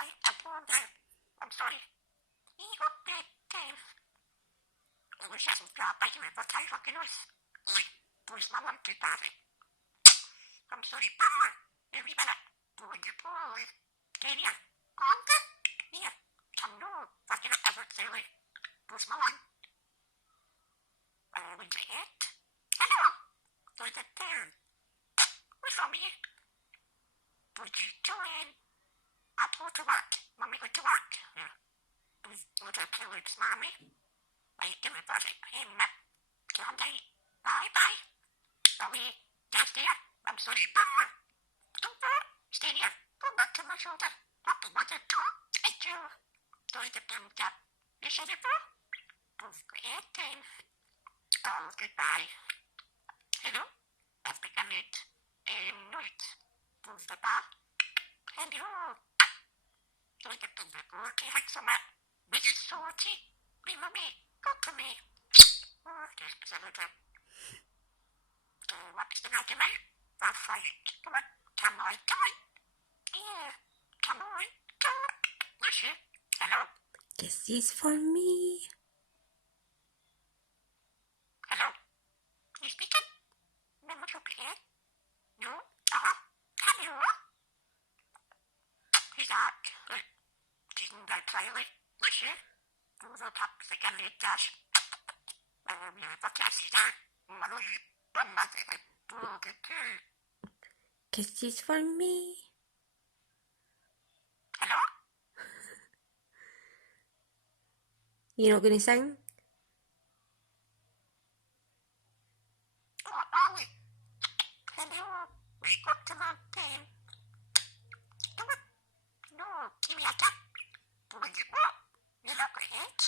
sorry. I'm sorry. Lui si assunta perché mi portare qualche noise. Poi smamam più tardi. I'm sorry. Everybody. Poi. Kenya. Conte. Here. Come no. Fucking effort silly. Poi smamam. We it. Hello. Like a turn. What's from me? Would you join? I told to work. Mommy went to work. Yeah. Would I play with mommy? Wait, give me buddy. Him. Someday. Bye bye. Are we just here? I'm sorry. Stay here. Go back to my shoulder. Papa want to talk. I do. Doing the thumbs up. You said it, bro? Great time. Oh, goodbye. Hello? I've become it. Night. Move the bar. Hello. Doing the thumbs up. Okay, Haxama. Mrs. Salty. Remember me. Go to me. Oh, there's a little. What is the matter, man? I'll fight it. Come on. Come on. Yeah. Come on. What's it? Hello? Guess this for me. Hello? You speaking? No, what you play? No? Hello? Who's that? Didn't I play it? What's it? Oh, the top of the gun it does. What is that? Guess this for me. Hello? You know gonna sing? Hello? Wake up to my pen. No, give me a tap. You look great.